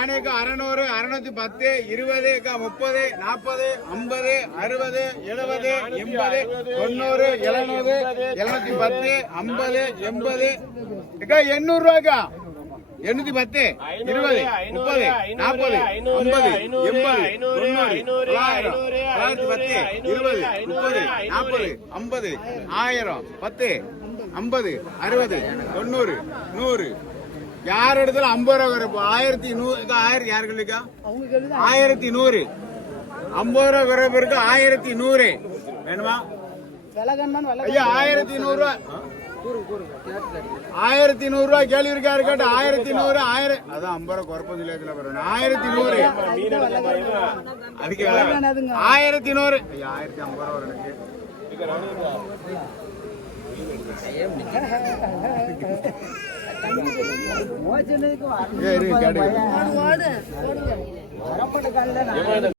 யானைக்கு அறநூறு அறுநூத்தி பத்து இருபது முப்பது நாற்பது ஐம்பது அறுபது எழுபது எண்பது தொண்ணூறு எழுநூறு எழுநூத்தி பத்து ஐம்பது எண்பது. அக்கா எண்ணூறு ரூபாய்க்கா? எண்ணூத்தி பத்து இருபது முப்பது நாற்பது ஐம்பது எண்பது தொண்ணூறு தொள்ளாயிரம் தொள்ளாயிரத்தி பத்து இருபது முப்பது நாற்பது ஐம்பது ஆயிரம் பத்து ஐம்பது அறுபது தொண்ணூறு நூறு யார் இடத்துல ஐம்பது ரூபா குறைப்பு ஆயிரத்தி நூறு ஆயிரத்தி யாருக்கு இருக்கா ஆயிரத்தி நூறு. ஐம்பது ரூபா குறைப்பு இருக்கு ஆயிரத்தி நூறு. வேணுமா? ஐயா ஆயிரத்தி நூறு ஆயிரத்தி நூறு ரூபா கேள்வி இருக்கா இருக்கட்டு ஆயிரத்தி நூறு ஆயிரம் அதான் ஐம்பது ரூபா குறைப்பது இல்ல பாருங்க. ஆயிரத்தி நூறு. அதுக்கு? ஆயிரத்தி நூறு. ஐயா ஆயிரத்தி ஐம்பது ரூபா எனக்கு. இரு, கேட்டு.